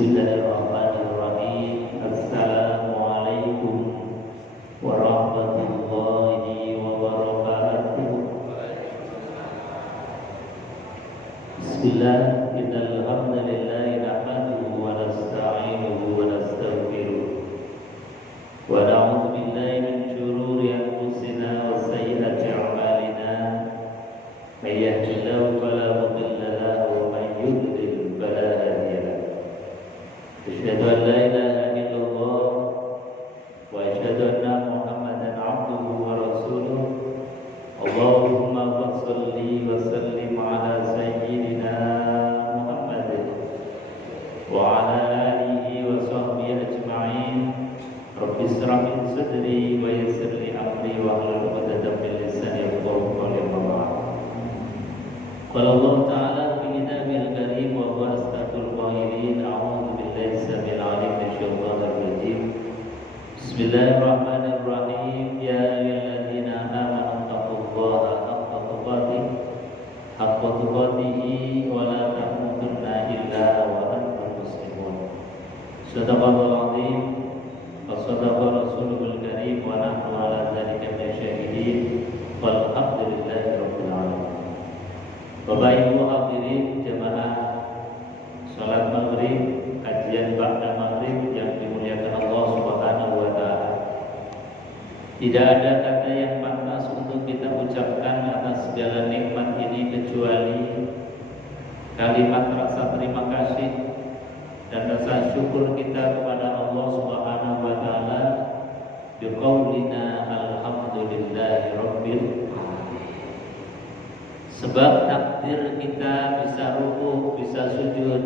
Bismillahirrahmanirrahim. Assalamualaikum warahmatullahi wabarakatuh. Bismillah, innal hamdalillah nahmaduhu wa nasta'inuhu wa nastaghfiruh wa na'udzu billahi min shururi anfusina wa sayyiati a'malina. May yahdihillahu fala mudilla lahu wa may yudlil fala hadiya lahu. Asyhadu an la ilaha illallah wa asyhadu anna Muhammadan 'abduhu wa rasuluh. Allahumma shalli wa sallim ala sayyidina Muhammad wa ala alihi wa sahbihi ajma'in. Rabbi ishrah li sadri wa yassir li amri wa hlul 'uqdatam min lisani yafqahu qawli. Qala Allah ta'ala fi kitabil karim wa huwa asdaqul qailin. A'udzu billahi samil 'alim minasyaitonir rajim. Bismillahirrahmanirrahim. Ya ayyuhalladzina amanu taqullaha haqqa tuqatih wa la tamutunna illa wa antum muslimun. Shadaqallahul 'azim wa shadaqa rasulul karim wa nahnu 'ala dzalika minasyahidin walhamdulillahi rabbil alamin. Bapak Ibu hadirin jemaah salat maghrib, kajian ba'da maghrib yang dimuliakan Allah Subhanahu wa taala. Tidak ada kata yang pantas untuk kita ucapkan atas segala nikmat ini kecuali kalimat rasa terima kasih dan rasa syukur kita kepada Allah Subhanahu wa taala biqaulina alhamdulillahi rabbil alamin. Sebab takdir kita bisa ruku, bisa sujud,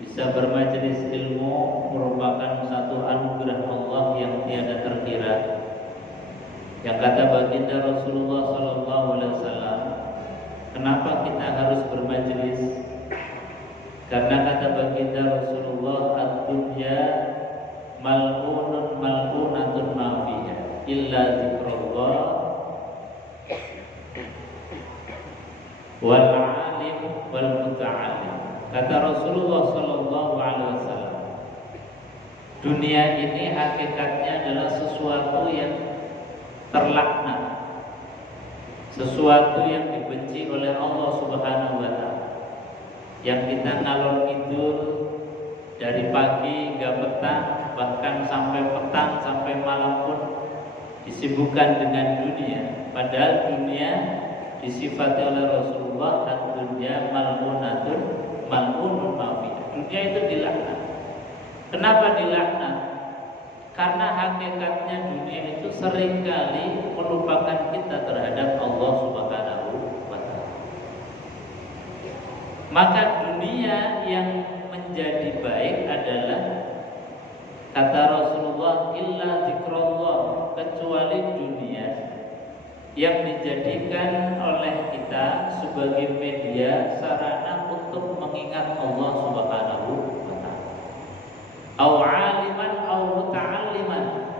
bisa bermajelis ilmu merupakan satu anugerah Allah yang tiada terkira. Yang kata baginda Rasulullah SAW, kenapa kita harus bermajelis? Karena kata baginda Rasulullah, ad-dunya mal'unun mal'unatun ma fiha illa zikrullah wal alim wal muta'alim. Kata Rasulullah SAW, dunia ini hakikatnya adalah sesuatu yang terlaknat, sesuatu yang dibenci oleh Allah Subhanahu wa taala, yang kita ngalor ngidul dari pagi hingga petang, bahkan sampai petang sampai malam pun disibukkan dengan dunia. Padahal dunia disifati oleh Rasulullah, ad-dunya mal'unatun mal'unun ma fiha. Dunia itu dilaknat. Kenapa dilaknat? Karena hakikatnya dunia itu seringkali melupakan kita terhadap Allah Subhanahu wa taala. Maka dunia yang menjadi baik adalah, kata Rasulullah, illa zikrullah, kecuali dunia yang dijadikan oleh kita sebagai media sarana untuk mengingat Allah Subhanahu wa taala. Au aliman au muta'alliman,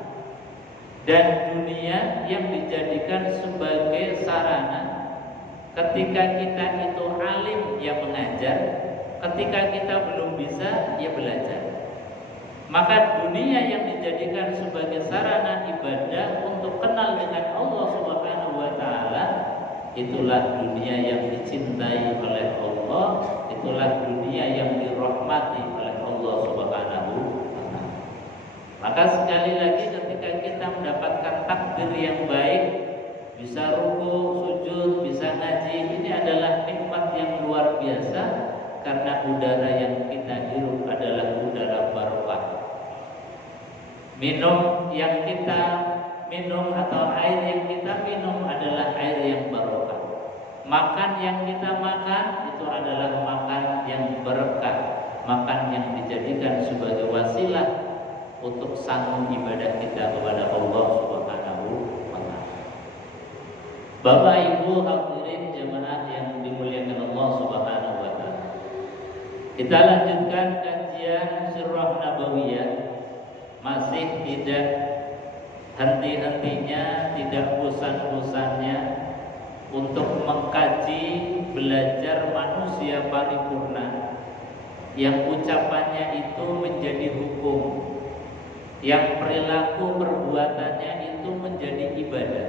dan dunia yang dijadikan sebagai sarana ketika kita itu alim ya mengajar, ketika kita belum bisa ya belajar. Maka dunia yang dijadikan sebagai sarana ibadah untuk kenal dengan Allah Subhanahu wa taala, itulah dunia yang dicintai oleh Allah, itulah dunia yang dirahmati oleh Allah Subhanahu wa taala. Maka sekali lagi ketika kita mendapatkan takdir yang baik, bisa ruku, sujud, bisa ngaji, ini adalah nikmat yang luar biasa, karena udara yang kita hirup adalah udara barokah. Minum yang kita minum atau air yang kita minum adalah air yang barokah. Makan yang kita makan itu adalah makan yang berkah, makan yang dijadikan sebagai wasilah untuk sanggup ibadah kita kepada Allah Subhanahu wa taala. Bapak Ibu hadirin jemaah yang dimuliakan Allah Subhanahu wa taala. Kita lanjutkan kajian Sirah Nabawiyah. Masih tidak henti-hentinya, tidak bosan-bosannya untuk mengkaji, belajar manusia paripurna yang ucapannya itu menjadi hukum, yang perilaku perbuatannya itu menjadi ibadah.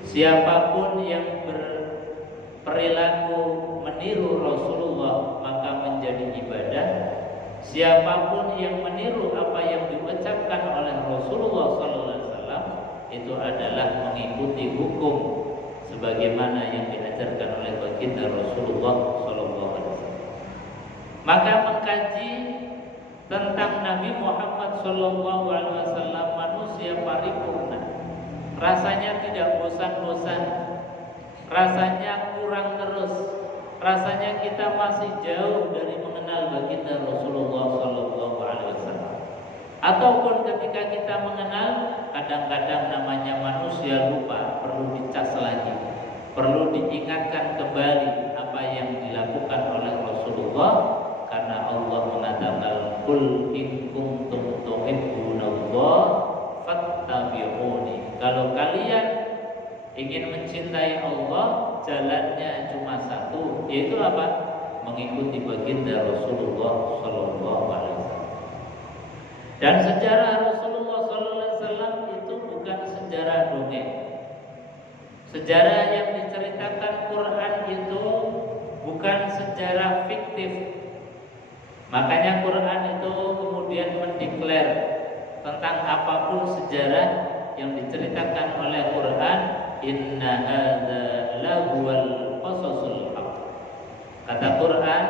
Siapapun yang berperilaku meniru Rasulullah maka menjadi ibadah. Siapapun yang meniru apa yang diucapkan oleh Rasulullah SAW itu adalah mengikuti hukum sebagaimana yang diajarkan oleh baginda Rasulullah SAW. Maka mengkaji tentang Nabi Muhammad SAW, manusia paripurna, rasanya tidak bosan-bosan, rasanya kurang terus, rasanya kita masih jauh dari mengenal baginda Rasulullah SAW. Ataupun ketika kita mengenal, kadang-kadang namanya manusia lupa, perlu dicas lagi, perlu diingatkan kembali apa yang dilakukan oleh Rasulullah, karena Allah mengatakan qul in kuntum tuhibbunallah fattabi'uni. Kalau kalian ingin mencintai Allah, jalannya cuma satu, yaitu apa? Mengikuti baginda Rasulullah sallallahu alaihi wasallam. Dan sejarah Rasulullah sallallahu alaihi wasallam itu bukan sejarah dongeng. Sejarah yang diceritakan Quran itu bukan sejarah fiktif. Makanya Quran itu kemudian mendeklar tentang apapun sejarah yang diceritakan oleh Quran, inna hadza lahuwal qasasul haq. Kata Quran,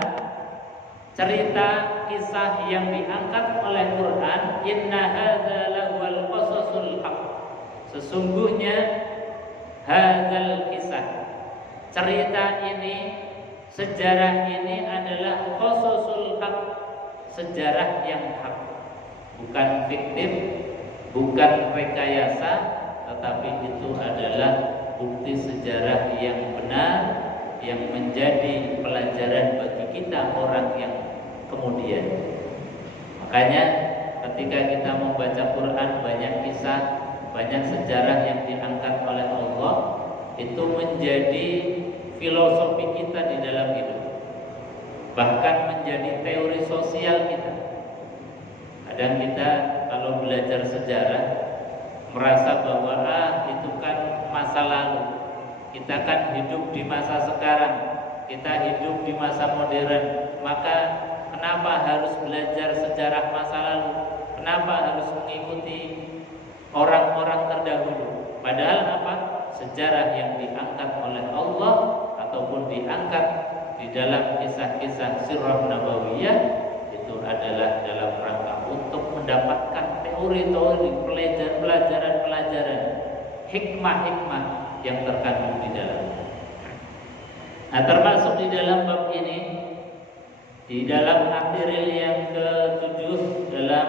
cerita kisah yang diangkat oleh Quran, inna hadza lahuwal qasasul haq. Sesungguhnya hadzal kisah, cerita ini, sejarah ini adalah qasasul haq, sejarah yang hak, bukan fiktif, bukan rekayasa, tetapi itu adalah bukti sejarah yang benar, yang menjadi pelajaran bagi kita orang yang kemudian. Makanya ketika kita membaca Quran, banyak kisah, banyak sejarah yang diangkat oleh Allah, itu menjadi filosofi kita di dalam hidup, bahkan menjadi teori sosial kita. Kadang kita kalau belajar sejarah merasa bahwa itu kan masa lalu, kita kan hidup di masa sekarang, kita hidup di masa modern, maka kenapa harus belajar sejarah masa lalu? Kenapa harus mengikuti orang-orang terdahulu? Padahal apa? Sejarah yang diangkat oleh Allah ataupun diangkat di dalam kisah-kisah sirah nabawiyah itu adalah dalam rangka untuk mendapatkan teori-teori, pelajaran-pelajaran, hikmah-hikmah yang terkandung di dalamnya. Nah, termasuk di dalam bab ini, di dalam artikel yang ke-7 dalam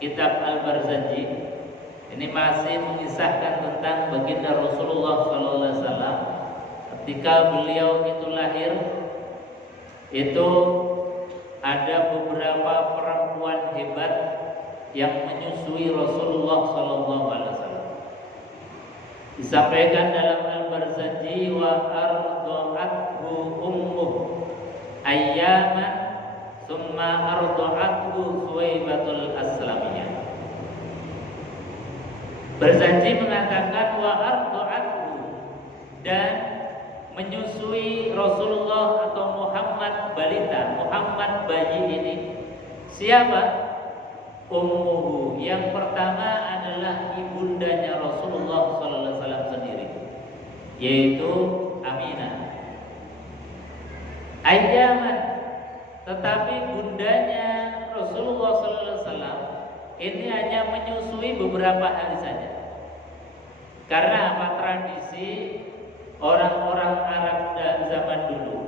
kitab Al-Barzanji, ini masih mengisahkan tentang baginda Rasulullah SAW. Ketika beliau itu lahir, itu ada beberapa perempuan hebat yang menyusui Rasulullah SAW. Disampaikan dalam Al-Barzanji, wa arda'athu ummuh ayyaman summa arda'athu Suwaibatul Aslamiyah. Barzanji mengatakan wa arda'athu, dan menyusui Rasulullah atau Muhammad balita, Muhammad bayi ini. Siapa? Ummuhu, yang pertama adalah ibundanya Rasulullah SAW sendiri, yaitu Aminah. Ayyaman, tetapi bundanya Rasulullah SAW ini hanya menyusui beberapa hari saja. Karena apa? Tradisi orang-orang Arab zaman dulu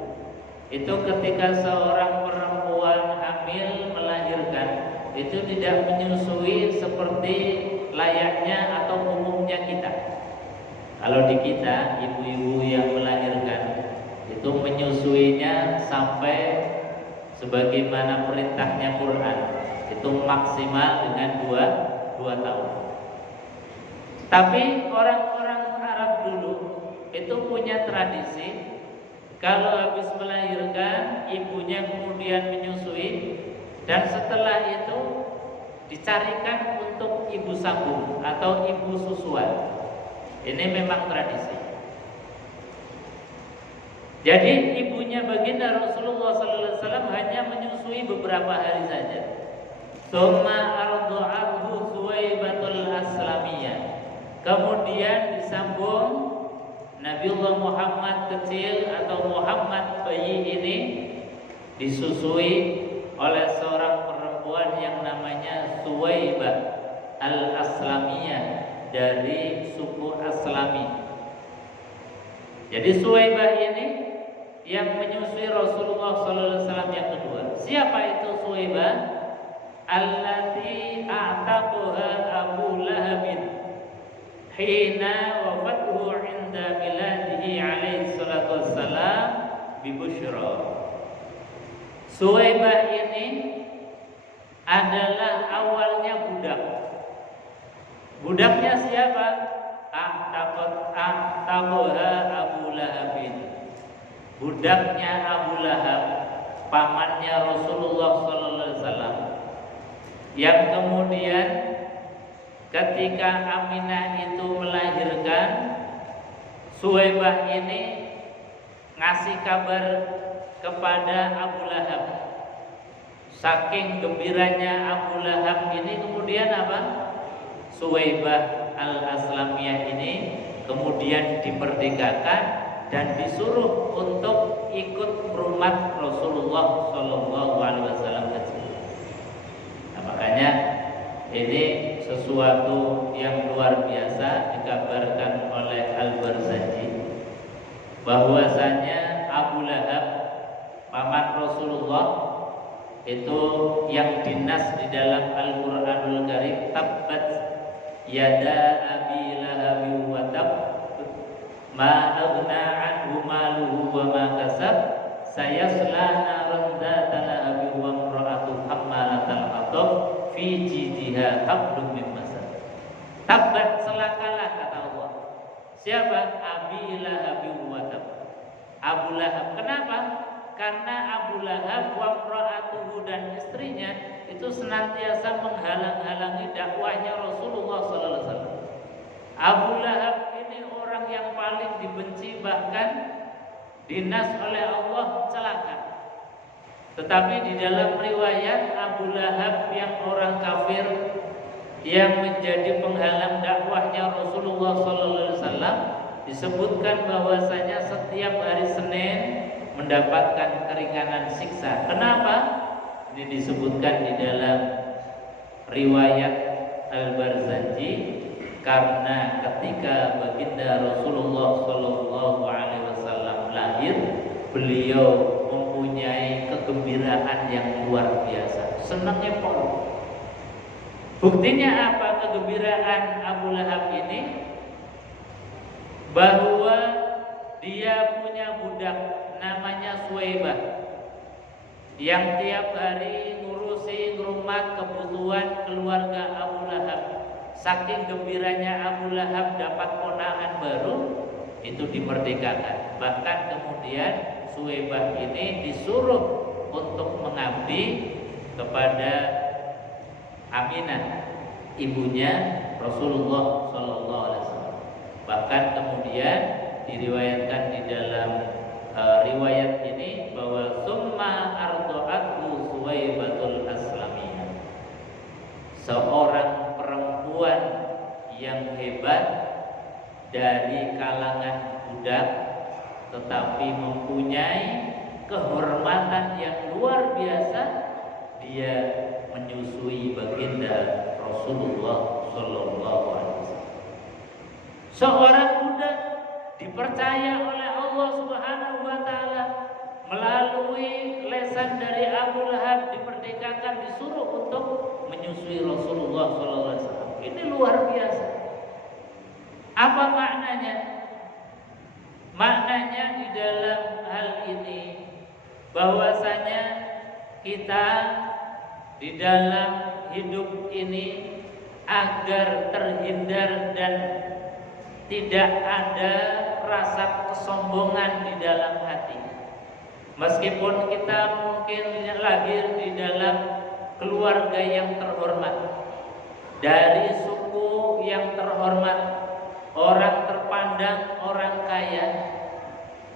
itu ketika seorang perempuan hamil melahirkan, itu tidak menyusui seperti layaknya atau umumnya kita. Kalau di kita, ibu-ibu yang melahirkan itu menyusuinya sampai sebagaimana perintahnya Quran, itu maksimal dengan 2 tahun. Tapi orang-orang Arab dulu itu punya tradisi, kalau habis melahirkan ibunya kemudian menyusui dan setelah itu dicarikan untuk ibu sambung atau ibu susuan. Ini memang tradisi. Jadi ibunya baginda Rasulullah SAW hanya menyusui beberapa hari saja. Tsumma arda'ahu Suwaibatul Aslamiyah. Kemudian disambung Nabiullah Muhammad kecil atau Muhammad bayi ini disusui oleh seorang perempuan yang namanya Suwaibah Al-Aslamiyah dari suku Aslami. Jadi Suwaibah ini yang menyusui Rasulullah SAW yang kedua. Siapa itu Suwaibah? Allati a'taqaha Abu Lahabin hina wafathu inda miladihi alaihi salatu wassalam bi Bushra. Suwaibah ini adalah awalnya budak. Budaknya siapa? A'taqaha Abu Lahabin. Budaknya Abu Lahab, pamannya Rasulullah SAW, yang kemudian ketika Aminah itu melahirkan, Suwaibah ini ngasih kabar kepada Abu Lahab. Saking gembiranya Abu Lahab ini, kemudian apa? Suwaibah Al-Aslamiyah ini kemudian dimerdekakan dan disuruh untuk ikut rumah Rasulullah SAW kecil. Nah, makanya ini sesuatu yang luar biasa dikabarkan oleh Al-Barzanji, bahwasanya Abu Lahab paman Rasulullah itu yang dinas di dalam Al-Qur'anul Karim, tabbat yada abi lahabin wa tab ma aghna anhu maluhu wa ma kasab sayasla naran dzata lahabin wa imra'atuhu hammalatal hatab fi jidha hablum min masad. Tabbat, celakalah, kata Allah. Siapa? Abi lahabin wa tab. Abu Lahab. Kenapa? Karena Abu Lahab wa imra'atuhu dan istrinya itu senantiasa menghalang-halangi dakwahnya Rasulullah SAW. Abu Lahab ini orang yang paling dibenci, bahkan dinas oleh Allah celaka. Tetapi di dalam riwayat, Abu Lahab yang orang kafir yang menjadi penghalang dakwahnya Rasulullah SAW disebutkan bahwasanya setiap hari Senin mendapatkan keringanan siksa. Kenapa? Ini disebutkan di dalam riwayat Al-Barzanji, karena ketika baginda Rasulullah SAW lahir, beliau mempunyai kegembiraan yang luar biasa, senangnya pol. Buktinya apa kegembiraan Abu Lahab ini? Bahwa dia punya budak namanya Suwaibah yang tiap hari ngurusi rumah kebutuhan keluarga Abu Lahab. Saking gembiranya Abu Lahab dapat ponakan baru, itu dimerdekakan. Bahkan kemudian Suwaibah ini disuruh untuk mengabdi kepada Aminah, ibunya Rasulullah SAW. Bahkan kemudian diriwayatkan di dalam riwayat ini bahwa summa arda'athu Suwaibatul Aslamiyah, seorang perempuan yang hebat dari kalangan budak, tetapi mempunyai kehormatan yang luar biasa. Dia menyusui baginda Rasulullah Sallallahu Alaihi Wasallam. Seorang budak dipercaya oleh Allah Subhanahu Wa Taala melalui lesan dari Abu Lahab, dimerdekakan, disuruh untuk menyusui Rasulullah Sallallahu Alaihi Wasallam. Ini luar biasa. Apa maknanya? Maknanya di dalam hal ini bahwasanya kita di dalam hidup ini agar terhindar dan tidak ada rasa kesombongan di dalam hati. Meskipun kita mungkin lahir di dalam keluarga yang terhormat, dari suku yang terhormat, orang terpandang, orang kaya,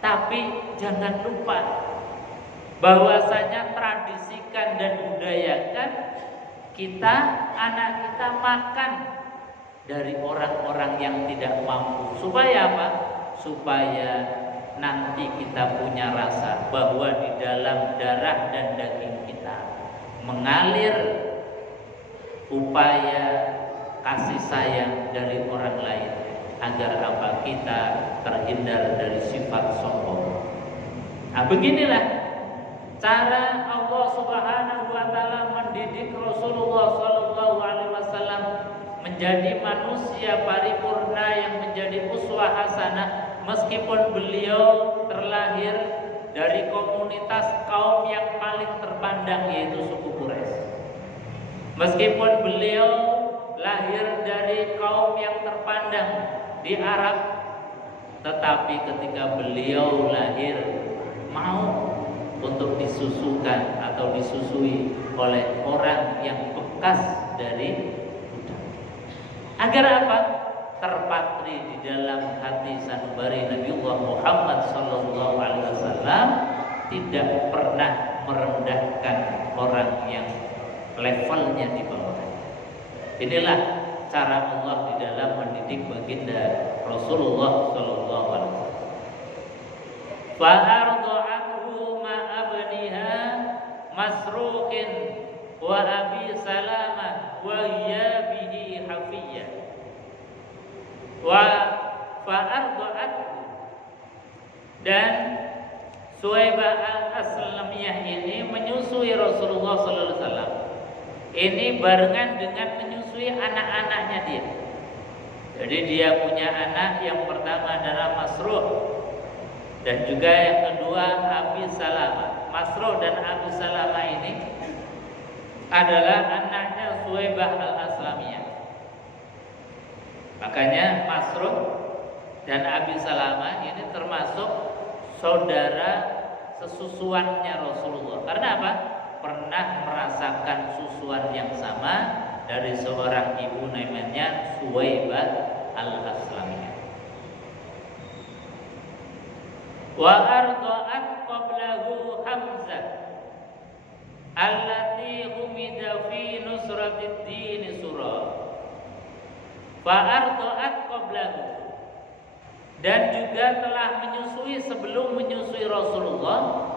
tapi jangan lupa bahwasanya tradisikan dan budayakan kita, anak kita makan dari orang-orang yang tidak mampu. Supaya apa? Supaya nanti kita punya rasa bahwa di dalam darah dan daging kita mengalir upaya kasih sayang dari orang lain, agar apa? Kita terhindar dari sifat sombong. Nah, beginilah cara Allah Subhanahu wa taala mendidik Rasulullah sallallahu alaihi wasallam menjadi manusia paripurna yang menjadi uswah hasanah, meskipun beliau terlahir dari komunitas kaum yang paling terpandang, yaitu suku Quraisy. Meskipun beliau lahir dari kaum yang terpandang di Arab, tetapi ketika beliau lahir mau untuk disusukan atau disusui oleh orang yang bekas dari budak. Agar apa? Terpatri di dalam hati sanubari Nabiullah Muhammad sallallahu alaihi wasallam, tidak pernah merendahkan orang yang levelnya di bawahnya. Inilah cara Allah di dalam mendidik baginda Rasulullah sallallahu alaihi wasallam. Fa arda'athu ma abniha Masruqin wa Abi Salamah wa hiya bihi hafiyah. Wa fa'arda'athu, dan Suwaibah al-Aslamiyah ini menyusui Rasulullah sallallahu alaihi wasallam. Ini barengan dengan menyusui anak-anaknya dia. Jadi dia punya anak, yang pertama adalah Masruq, dan juga yang kedua Abi Salamah. Masruq dan Abi Salamah ini adalah anaknya Suwaibah al-Aslamiyah. Makanya Masruq dan Abi Salamah ini termasuk saudara sesusuannya Rasulullah. Karena apa? Pernah merasakan susuan yang sama dari seorang ibu namanya Suwaibah al-Aslamiyah. Wa arda'at qablahu Hamzah allati humida fi nusratid din surah. Fa arda'at qablahu, dan juga telah menyusui sebelum menyusui Rasulullah,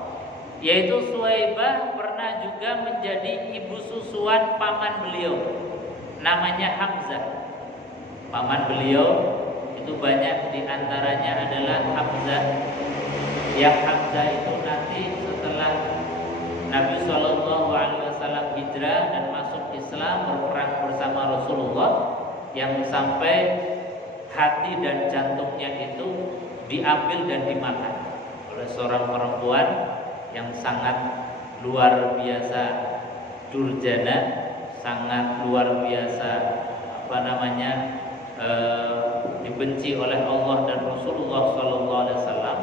yaitu Suwaibah pernah juga menjadi ibu susuan paman beliau, namanya Hamzah. Paman beliau itu banyak, diantaranya adalah Hamzah. Yang Hamzah itu nanti setelah Nabi Shallallahu Alaihi Wasallam hijrah dan masuk Islam, berperang bersama Rasulullah, yang sampai hati dan jantungnya itu diambil dan dimakan oleh seorang perempuan yang sangat luar biasa durjana, sangat luar biasa dibenci oleh Allah dan Rasulullah sallallahu alaihi wasallam.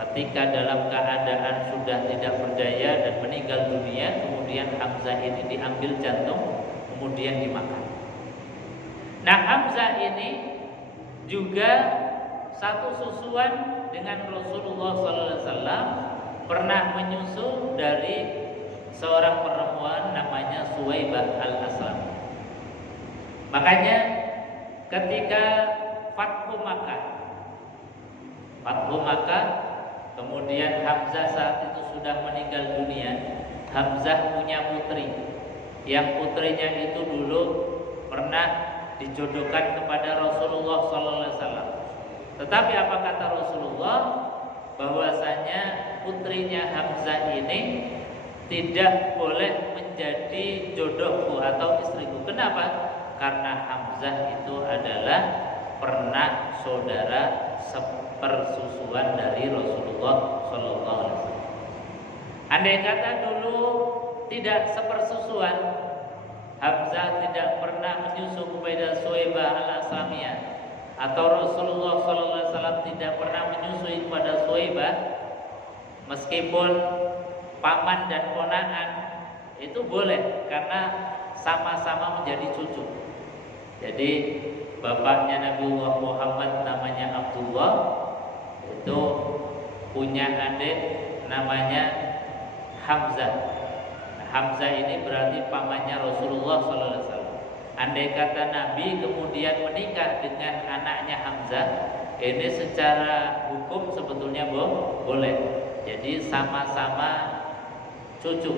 Ketika dalam keadaan sudah tidak berdaya dan meninggal dunia, kemudian Hamzah ini diambil jantung kemudian dimakan. Nah, Hamzah ini juga satu susuan dengan Rasulullah SAW, pernah menyusu dari seorang perempuan namanya Suwaibah al-Aslam. Makanya ketika Fathu Makkah, kemudian Hamzah saat itu sudah meninggal dunia. Hamzah punya putri, yang putrinya itu dulu pernah dijodohkan kepada Rasulullah SAW. Tetapi apa kata Rasulullah? Bahwasanya putrinya Hamzah ini tidak boleh menjadi jodohku atau istriku. Kenapa? Karena Hamzah itu adalah pernah saudara sepersusuan dari Rasulullah SAW. Andai kata dulu tidak sepersusuan, Hamzah tidak pernah menyusu kepada Suwaibah al-Aslamiyah, atau Rasulullah SAW tidak pernah menyusui kepada Suwaibah, meskipun paman dan ponakan, itu boleh karena sama-sama menjadi cucu. Jadi bapaknya Nabiullah Muhammad namanya Abdullah, itu punya adik namanya Hamzah. Nah, Hamzah ini berarti pamannya Rasulullah SAW. Andai kata Nabi kemudian menikah dengan anaknya Hamzah, ini secara hukum sebetulnya boleh. Jadi sama-sama cucu.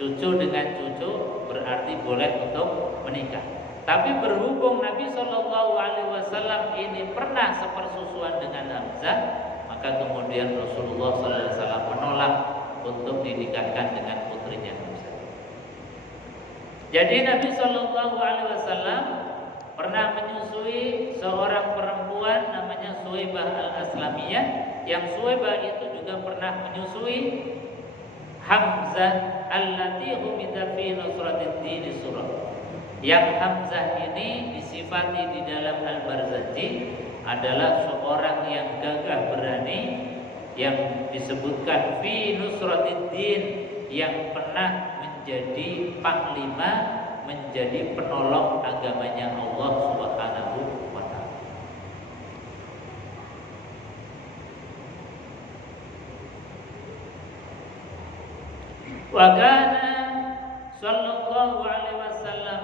Cucu dengan cucu berarti boleh untuk menikah. Tapi berhubung Nabi SAW ini pernah sepersusuan dengan Hamzah, maka kemudian Rasulullah SAW menolak untuk dinikahkan dengan putrinya Hamzah. Jadi Nabi SAW pernah menyusui seorang perempuan namanya Suwaibah al-Aslamiyah, yang Suwaibah itu juga pernah menyusui Hamzah allati humida fi nusratid din surah. Yang Hamzah ini disifati di dalam Al-Barzanji adalah seorang yang gagah berani, yang disebutkan fi nusratid din, yang pernah menjadi panglima, menjadi penolong agamanya Allah Subhanahu wa taala. Wa kana sallallahu alaihi wasallam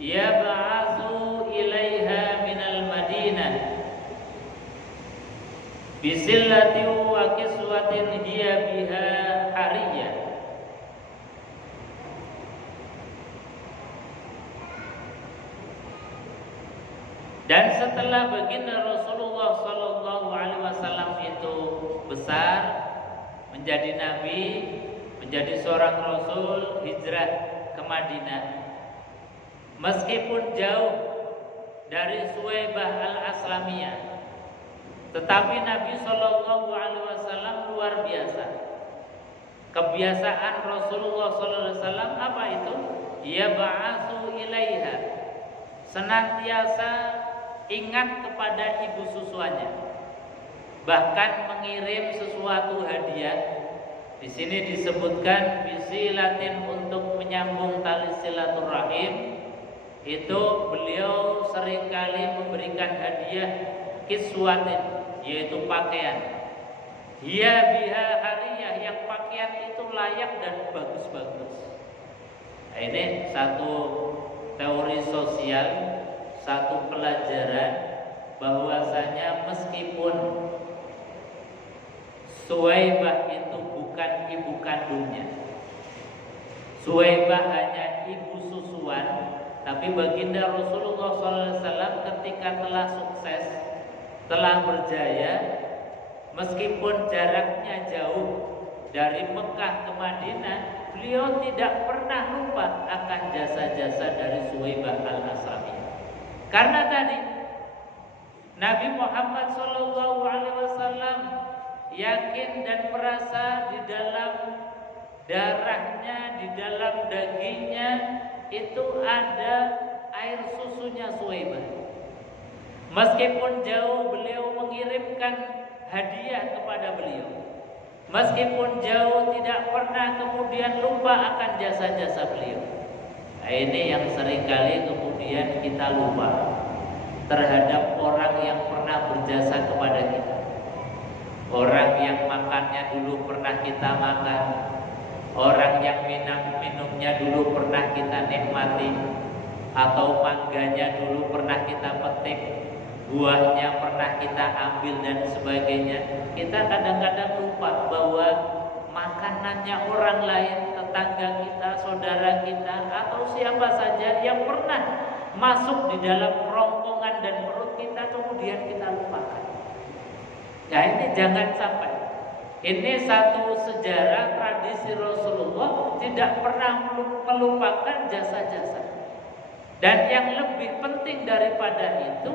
yab'atsu ilaiha minal Madinah bisillatin wa kiswatin hiya biha hariyah. Dan setelah baginda Rasulullah sallallahu alaihi wasallam itu besar, menjadi nabi, menjadi seorang rasul, hijrah ke Madinah, meskipun jauh dari Suwaibah al-Aslamiyah, tetapi Nabi sallallahu alaihi wasallam luar biasa. Kebiasaan Rasulullah sallallahu alaihi wasallam apa itu? Ya ba'atsu ilaiha, senantiasa ingat kepada ibu susuannya, bahkan mengirim sesuatu hadiah. Di sini disebutkan bisilatin, untuk menyambung tali silaturahim. Itu beliau seringkali memberikan hadiah kiswatin, yaitu pakaian. Hiya biha hariyah, yang pakaian itu layak dan bagus-bagus. Nah, ini satu teori sosial, satu pelajaran bahwasanya meskipun Suwaibah itu bukan ibu kandungnya, Suwaibah hanya ibu susuan, tapi baginda Rasulullah SAW ketika telah sukses, telah berjaya, meskipun jaraknya jauh dari Mekah ke Madinah, beliau tidak pernah lupa akan jasa-jasa dari Suwaibah al-Aslamiyah. Karena tadi Nabi Muhammad SAW yakin dan merasa di dalam darahnya, di dalam dagingnya itu ada air susunya Suwaibah. Meskipun jauh, beliau mengirimkan hadiah kepada beliau. Meskipun jauh, tidak pernah kemudian lupa akan jasa-jasa beliau. Nah, ini yang seringkali kemudian kita lupa terhadap orang yang pernah berjasa kepada kita. Orang yang makannya dulu pernah kita makan, orang yang minumnya dulu pernah kita nikmati, atau mangganya dulu pernah kita petik, buahnya pernah kita ambil dan sebagainya. Kita kadang-kadang lupa bahwa makanannya orang lain, tetangga kita, saudara kita, atau siapa saja yang pernah masuk di dalam kerongkongan dan perut kita, kemudian kita lupakan. Ya, ini jangan sampai. Ini satu sejarah tradisi Rasulullah, tidak pernah melupakan jasa-jasa. Dan yang lebih penting daripada itu,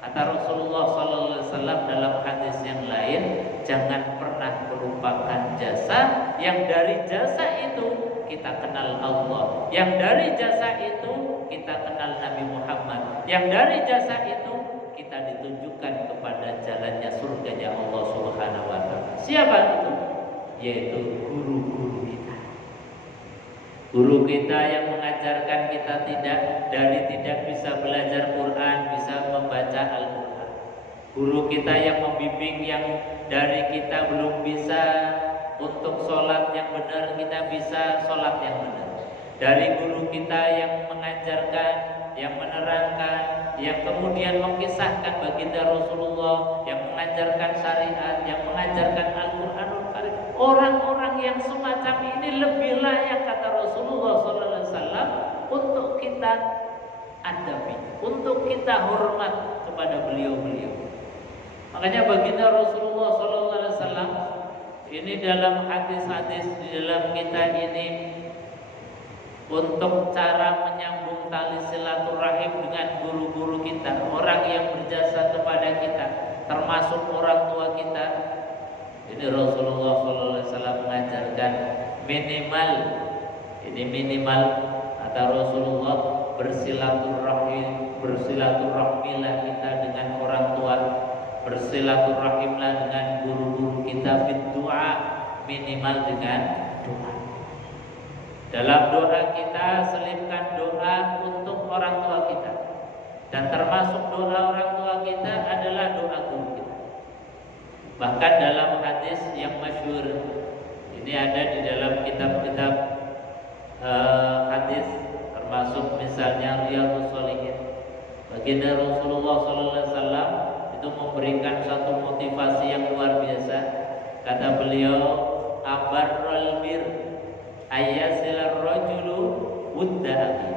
kata Kata Rasulullah SAW dalam hadis yang lain, jangan pernah melupakan jasa yang dari jasa itu kita kenal Allah, yang dari jasa itu kita kenal Nabi Muhammad, yang dari jasa itu kita ditunjukkan kepada jalannya surganya Allah Subhanahu wa taala. Siapa itu? Yaitu guru-guru kita. Guru kita yang mengajarkan kita tidak bisa belajar Quran, bisa membaca Al-Quran. Guru kita yang membimbing yang dari kita belum bisa untuk sholat yang benar, kita bisa sholat yang benar. Dari guru kita yang mengajarkan, yang menerangkan, yang kemudian mengisahkan baginda Rasulullah, yang mengajarkan syariat, yang mengajarkan Al-Quranul Karim. Orang-orang yang semacam ini lebih layak, kata Rasulullah SAW, untuk kita adabi, untuk kita hormat kepada beliau-beliau. Makanya baginda Rasulullah SAW ini dalam hadis-hadis di dalam kita ini untuk cara menyambung tali silaturahim dengan guru-guru kita, orang yang berjasa kepada kita, termasuk orang tua kita. Ini Rasulullah SAW mengajarkan minimal kata Rasulullah, bersilaturahmilah kita dengan orang tua, bersilaturahimlah dengan guru-guru kita, berdoa minimal dengan doa. Dalam doa kita selipkan doa untuk orang tua kita, dan termasuk doa orang tua kita adalah doa guru kita. Bahkan dalam hadis yang masyhur ini ada di dalam kitab-kitab hadis, termasuk misalnya Riyadhus Shalihin. Baginda Rasulullah SAW itu memberikan satu motivasi yang luar biasa. Kata beliau, abarrul bir ayyazilar rajulu wudda abi.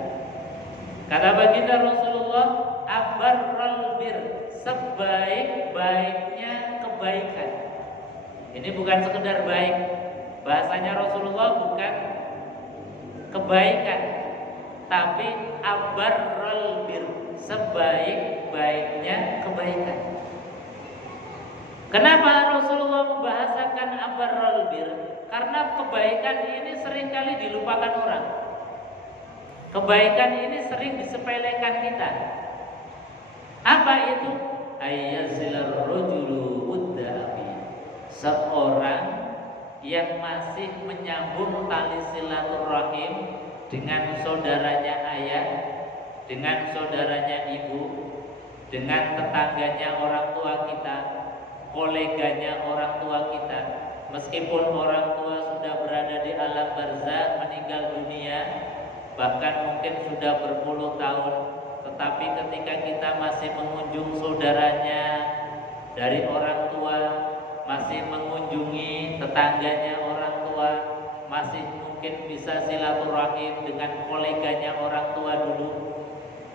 Kata baginda Rasulullah, abarrul bir, sebaik-baiknya kebaikan. Ini bukan sekedar baik, bahasanya Rasulullah bukan kebaikan, tapi abarrul bir, sebaik-baiknya kebaikan. Kenapa Rasulullah membahasakan abarrul bir? Karena kebaikan ini seringkali dilupakan orang. Kebaikan ini sering disepelekan kita. Apa itu? Ayyazilar rajulu wudda abi. Seorang yang masih menyambung tali silaturahim dengan saudaranya ayah, dengan saudaranya ibu, dengan tetangganya orang tua kita, koleganya orang tua kita. Meskipun orang tua sudah berada di alam barzakh, meninggal dunia, bahkan mungkin sudah berpuluh tahun, tetapi ketika kita masih mengunjung saudaranya dari orang tua, masih mengunjungi tetangganya orang tua, masih mungkin bisa silaturahim dengan koleganya orang tua dulu.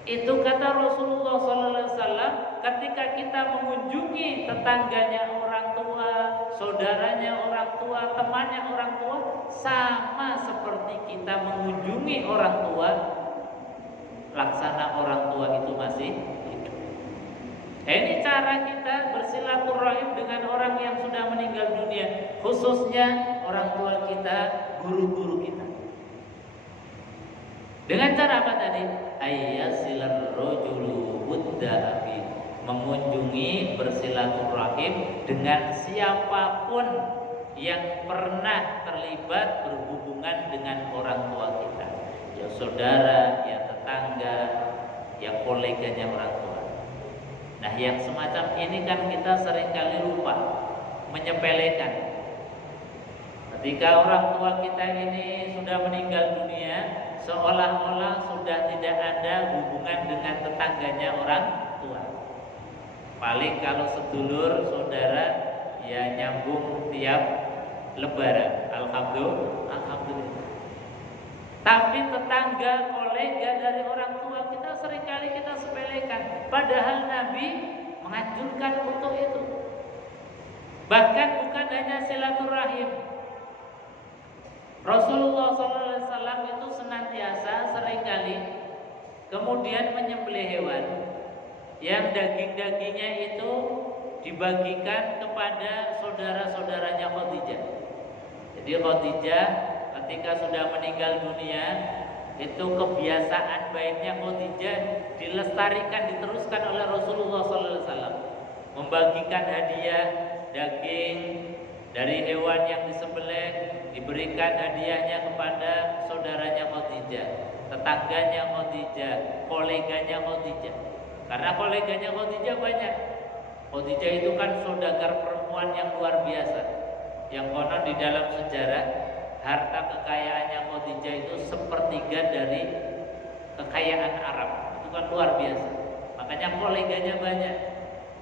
Itu kata Rasulullah SAW, ketika kita mengunjungi tetangganya orang tua, saudaranya orang tua, temannya orang tua, sama seperti kita mengunjungi orang tua, laksana orang tua itu masih hidup. Ini cara kita bersilaturahim dengan orang yang sudah meninggal dunia, khususnya orang tua kita, guru-guru kita. Dengan cara apa tadi? Ayyazilar rajulu wudda abi, mengunjungi, bersilaturahim dengan siapapun yang pernah terlibat berhubungan dengan orang tua kita, ya saudara, ya tetangga, ya koleganya orang tua. Nah, yang semacam ini kan kita seringkali lupa, menyepelekan. Ketika orang tua kita ini sudah meninggal dunia, seolah-olah sudah tidak ada hubungan dengan tetangganya orang tua. Paling kalau sedulur, saudara, ya nyambung tiap lebaran. Alhamdulillah. Tapi tetangga, kolega dari orang tua kita seringkali kita sepelekan. Padahal Nabi menganjurkan untuk itu. Bahkan bukan hanya silaturahim. Rasulullah SAW itu senantiasa seringkali kemudian menyembelih hewan. yang daging-dagingnya itu dibagikan kepada saudara-saudaranya Khadijah. Jadi Khadijah ketika sudah meninggal dunia, itu kebiasaan baiknya Khadijah dilestarikan, diteruskan oleh Rasulullah SAW, membagikan hadiah daging dari hewan yang disembelih, diberikan hadiahnya kepada saudaranya Khadijah, tetangganya Khadijah, koleganya Khadijah. Karena koleganya Khadijah banyak. Khadijah itu kan saudagar perempuan yang luar biasa, yang konon di dalam sejarah harta kekayaannya Khadijah itu sepertiga dari kekayaan Arab. Itu kan luar biasa. Makanya koleganya banyak.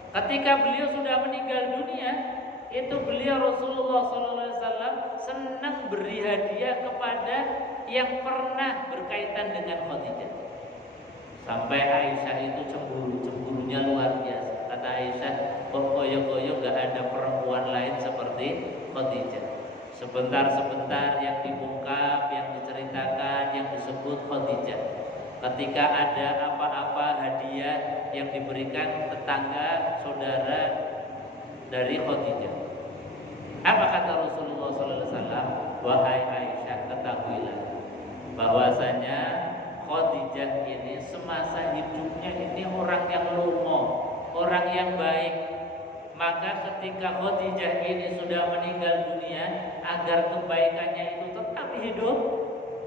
Ketika beliau sudah meninggal dunia, itu beliau Rasulullah SAW senang beri hadiah kepada yang pernah berkaitan dengan Khadijah. Sampai Aisyah itu cemburunya luar biasa. Kata Aisyah, kok koyo-koyo gak ada perempuan lain seperti Khadijah. Sebentar-sebentar yang dibungkap, yang diceritakan, yang disebut Khadijah. Ketika ada apa-apa hadiah yang diberikan tetangga, saudara dari Khadijah. Apa kata Rasulullah SAW? Wahai Aisyah, ketahuilah bahwasanya Khadijah ini semasa hidupnya ini orang yang lomo, orang yang baik. Maka ketika Khadijah ini sudah meninggal dunia, agar kebaikannya itu tetap hidup,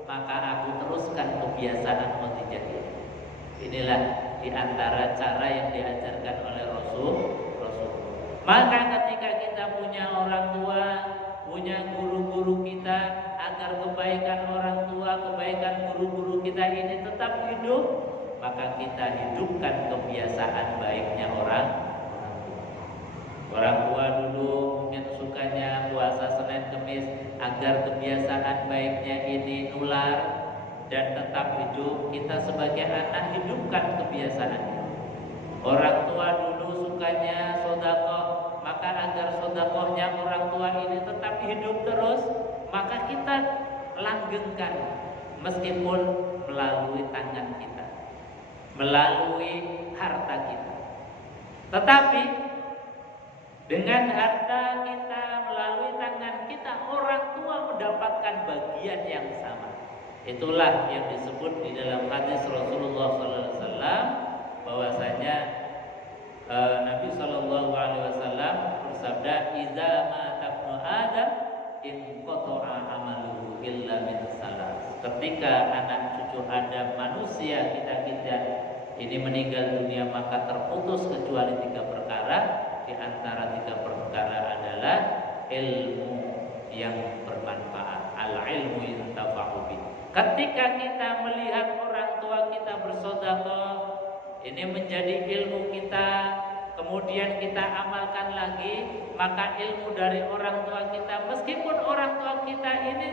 maka aku teruskan kebiasaan Khadijah ini. Inilah diantara cara yang diajarkan oleh Rasul. Maka ketika kita punya orang tua, punya guru-guru kita, agar kebaikan orang tua, kebaikan guru-guru kita ini tetap hidup, maka kita hidupkan kebiasaan baiknya orang tua dulu mungkin sukanya puasa Senin Kemis, agar kebiasaan baiknya ini nular dan tetap hidup. Kita sebagai anak hidupkan kebiasaan ini. Orang tua dulu sukanya sedekah, maka agar sedekahnya orang tua ini tetap hidup terus, maka kita langgengkan meskipun melalui tangan kita, melalui harta kita. Tetapi dengan harta kita, melalui tangan kita, orang tua mendapatkan bagian yang sama. Itulah yang disebut di dalam hadis Rasulullah SAW, bahwasanya Nabi SAW bersabda, "Idza mata ibnu Adam inqata'a amaluhu illa min salas." Ketika anak cucu Adam, manusia kita ini meninggal dunia, maka terputus kecuali 3 perkara. Di antara 3 perkara adalah ilmu yang bermanfaat, al-ilmu yuntafa'u bih. Ketika kita melihat orang tua kita bersedekah, ini menjadi ilmu kita, kemudian kita amalkan lagi, maka ilmu dari orang tua kita, meskipun orang tua kita ini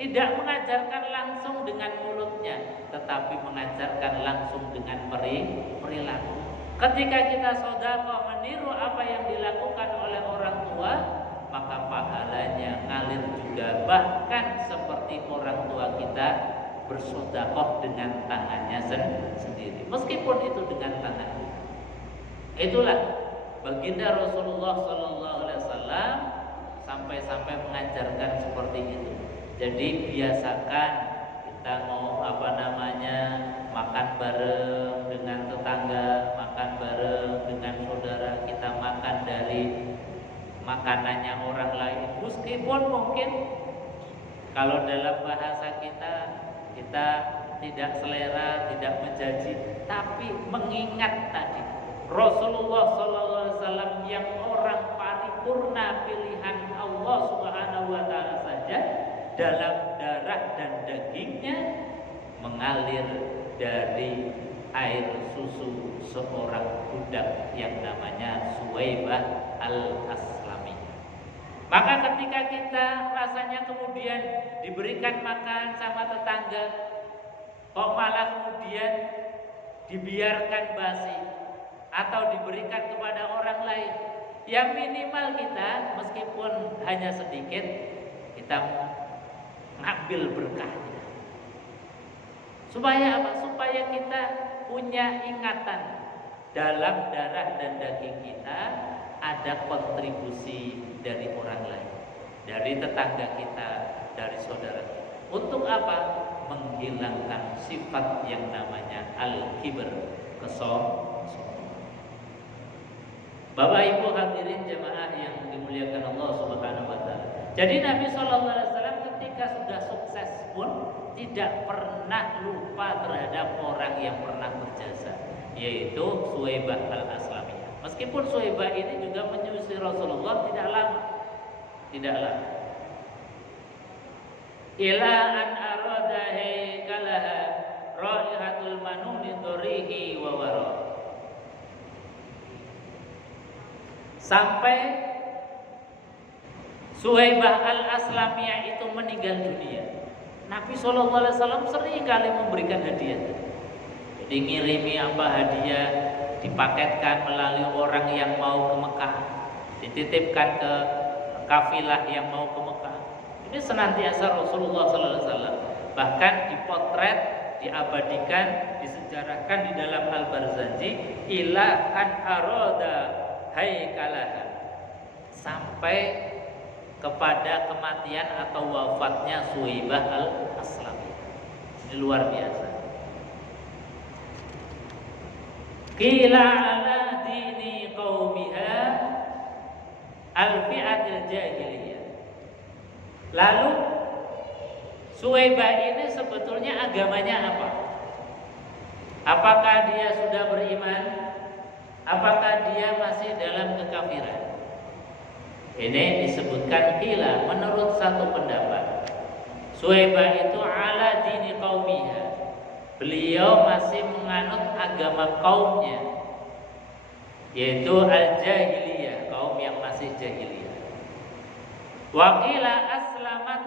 tidak mengajarkan langsung dengan mulutnya, tetapi mengajarkan langsung dengan perilaku. Ketika kita sedekah meniru apa yang dilakukan oleh orang tua, maka pahalanya ngalir juga, bahkan seperti orang tua kita bersedekah dengan tangannya sendiri, meskipun itu dengan tangan kita. Itulah baginda Rasulullah SAW sampai mengajarkan seperti itu. Jadi biasakan kita mau makan bareng dengan tetangga, makan bareng dengan saudara, kita makan dari makanannya orang lain, meskipun mungkin kalau dalam bahasa kita tidak selera, tidak menjanji, tapi mengingat tadi Rasulullah SAW yang orang paripurna pilihan Allah Subhanahu wa Ta'ala saja, dalam darah dan dagingnya mengalir dari air susu seorang budak yang namanya Suwaibah al-Aslami. Maka ketika kita rasanya kemudian diberikan makan sama tetangga, kok malah kemudian dibiarkan basi atau diberikan kepada orang lain, yang minimal kita meskipun hanya sedikit, kita ngambil berkahnya. Supaya apa? Supaya kita punya ingatan dalam darah dan daging kita ada kontribusi dari orang lain, dari tetangga kita, dari saudara kita. Untuk apa? Menghilangkan sifat yang namanya al-kibr, kesombongan. Bapak Ibu hadirin jemaah yang dimuliakan Allah Subhanahu wa taala. Jadi Nabi sallallahu alaihi wasallam ketika sudah sukses pun tidak pernah lupa terhadap orang yang pernah berjasa, yaitu Suhaibah al-Aslamiyah. Meskipun Suhaibah ini juga menyusui Rasulullah tidak lama. Ila an arada haykalaha raihatul manuni durihi wa wara. Sampai Suhaibah al-Aslamiyah itu meninggal dunia, Nabi SAW sering kali memberikan hadiah. Jadi ngirimi hadiah, dipaketkan melalui orang yang mau ke Mekah, dititipkan ke kafilah yang mau ke Mekah. Ini senantiasa Rasulullah SAW, bahkan dipotret, diabadikan, disejarahkan di dalam Al-Barzanji, ila an arada haykalaha, sampai kepada kematian atau wafatnya Suhaibah al-Aslamiyah. Ini luar biasa. Qila ala dini qaumiha al-fi'atil jahiliyah. Lalu Suhaibah ini sebetulnya agamanya apa? Apakah dia sudah beriman? Apakah dia masih dalam kekafiran? Ini disebutkan qila, menurut satu pendapat Suhaibah itu ala dini qaumiha, beliau masih menganut agama kaumnya, yaitu al-jahiliyah, kaum yang masih jahiliyah. Wa qila aslamat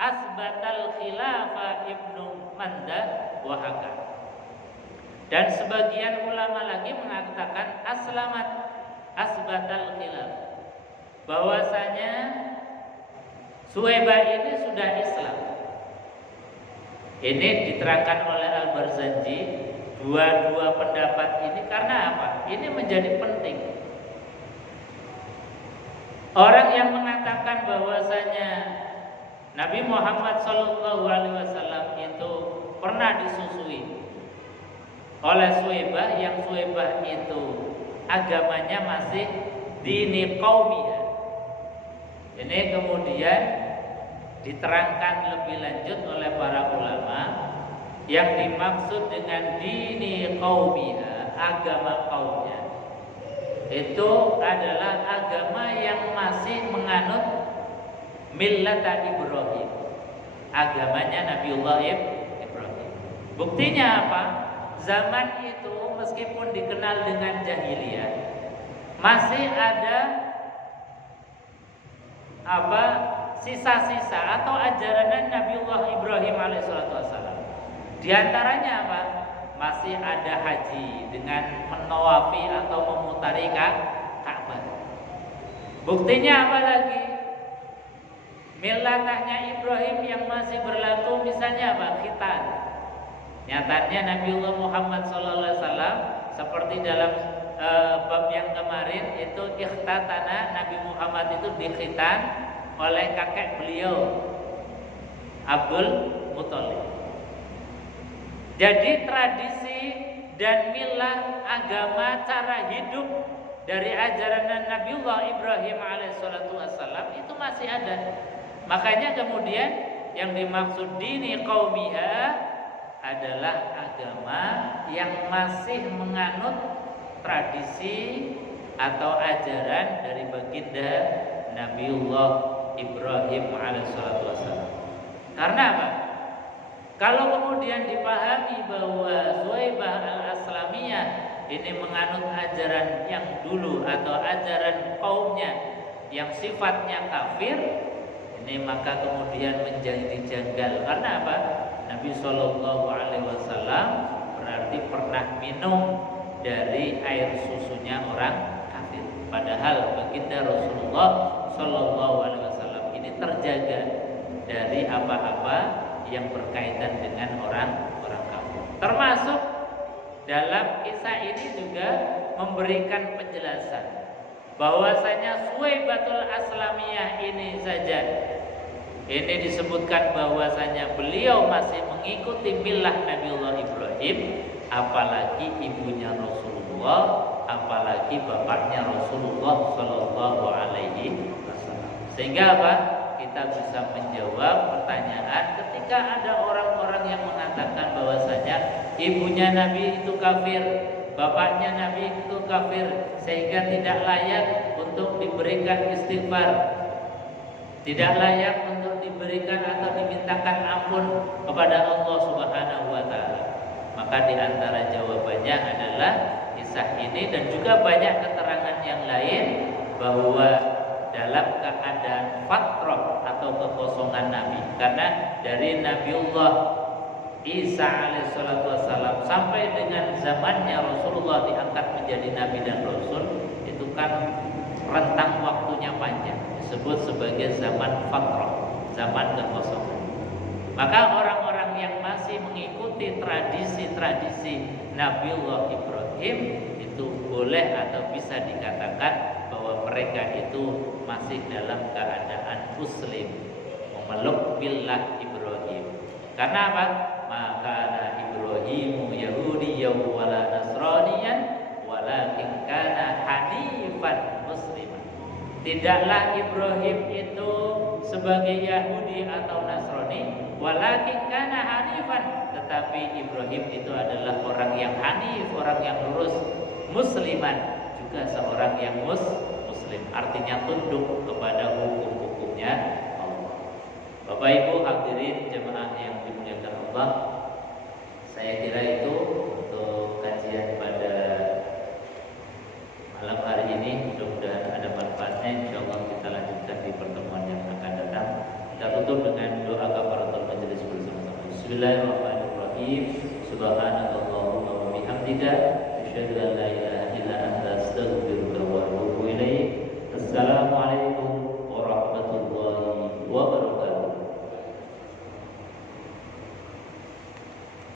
asbatal khilafah Ibnu Mandah wa Hakam. Dan sebagian ulama lagi mengatakan aslamat asbatal khilafah, bahwasanya Suhaibah ini sudah Islam. Ini diterangkan oleh Al-Barzanji, dua pendapat ini karena apa? Ini menjadi penting. Orang yang mengatakan bahwasanya Nabi Muhammad SAW itu pernah disusui oleh Suhaibah, yang Suhaibah itu agamanya masih dini qaumiyah. Ini kemudian diterangkan lebih lanjut oleh para ulama, yang dimaksud dengan dini qaumiyah, agama kaumnya, itu adalah agama yang masih menganut millata Ibrahim, agamanya Nabiullah Ibrahim. Buktinya apa? Zaman itu meskipun dikenal dengan jahiliyah, masih ada sisa-sisa atau ajaran Nabiullah Ibrahim alaihissalam. Di antaranya apa? Masih ada haji dengan menawafi atau memutari Ka'bah. Buktinya apa lagi? Millatahnya Ibrahim yang masih berlaku, misalnya apa? Khitan. Nyatanya Nabiullah Muhammad SAW seperti dalam bab yang kemarin itu ikhtatana, Nabi Muhammad itu dikhitan oleh kakek beliau Abdul Muthalib. Jadi tradisi dan milah, agama, cara hidup dari ajaran Nabiullah Ibrahim alaihissalam itu masih ada. Makanya kemudian yang dimaksud dini qaumiha adalah agama yang masih menganut tradisi atau ajaran dari baginda Nabiullah Ibrahim alaihissalam. Karena apa? Kalau kemudian dipahami bahwa Suhaibah al-Aslamiyah ini menganut ajaran yang dulu atau ajaran kaumnya yang sifatnya kafir, ini maka kemudian menjadi janggal. Karena apa? Nabi SAW berarti pernah minum dari air susunya orang kafir. Padahal baginda Rasulullah SAW ini terjaga dari apa-apa yang berkaitan dengan orang kafir. Termasuk dalam kisah ini juga memberikan penjelasan bahwasanya Suwaibatul Aslamiyah ini saja ini disebutkan bahwasanya beliau masih mengikuti milah Nabiullah Ibrahim, apalagi ibunya Rasulullah, apalagi bapaknya Rasulullah Shallallahu Alaihi Wasallam. Sehingga apa? Kita bisa menjawab pertanyaan ketika ada orang-orang yang mengatakan bahwasanya ibunya Nabi itu kafir, bapaknya Nabi itu kafir, sehingga tidak layak untuk diberikan istighfar, tidak layak untuk diberikan atau dimintakan ampun kepada Allah Subhanahu wa taala. Maka di antara jawabannya adalah kisah ini dan juga banyak keterangan yang lain bahwa dalam keadaan fatrah atau kekosongan Nabi, karena dari Nabiullah Isa alaihissalatu wassalam sampai dengan zamannya Rasulullah diangkat menjadi Nabi dan Rasul, itu kan rentang waktunya panjang, disebut sebagai zaman fatrah, zaman kekosongan. Maka orang-orang yang masih mengikuti tradisi-tradisi Nabiullah Ibrahim itu boleh atau bisa dikatakan bahwa mereka itu masih dalam keadaan muslim, memeluk millah Ibrahim. Karena apa? Maka Ibrahimu Yahudiyyan wala Nasraniyan walakin kana hanifan musliman. Tidaklah Ibrahim itu sebagai Yahudi atau Nasrani, walakin kana hanifan, tetapi Ibrahim itu adalah orang yang hanif, orang yang lurus, musliman, juga seorang yang muslim, artinya tunduk kepada hukum-hukumnya Allah. Bapak Ibu hadirin jemaah yang dimuliakan Allah, saya kira itu untuk kajian pada malam hari ini. Mudah-mudahan ada manfaatnya. Insyaallah kita lanjutkan di pertemuan yang akan datang. Kita tutup dengan doa kafaratul majelis bersama-sama. Bismillahirrahmanirrahim. Subhanakallahumma wa bihamdika asyhadu an la ilaha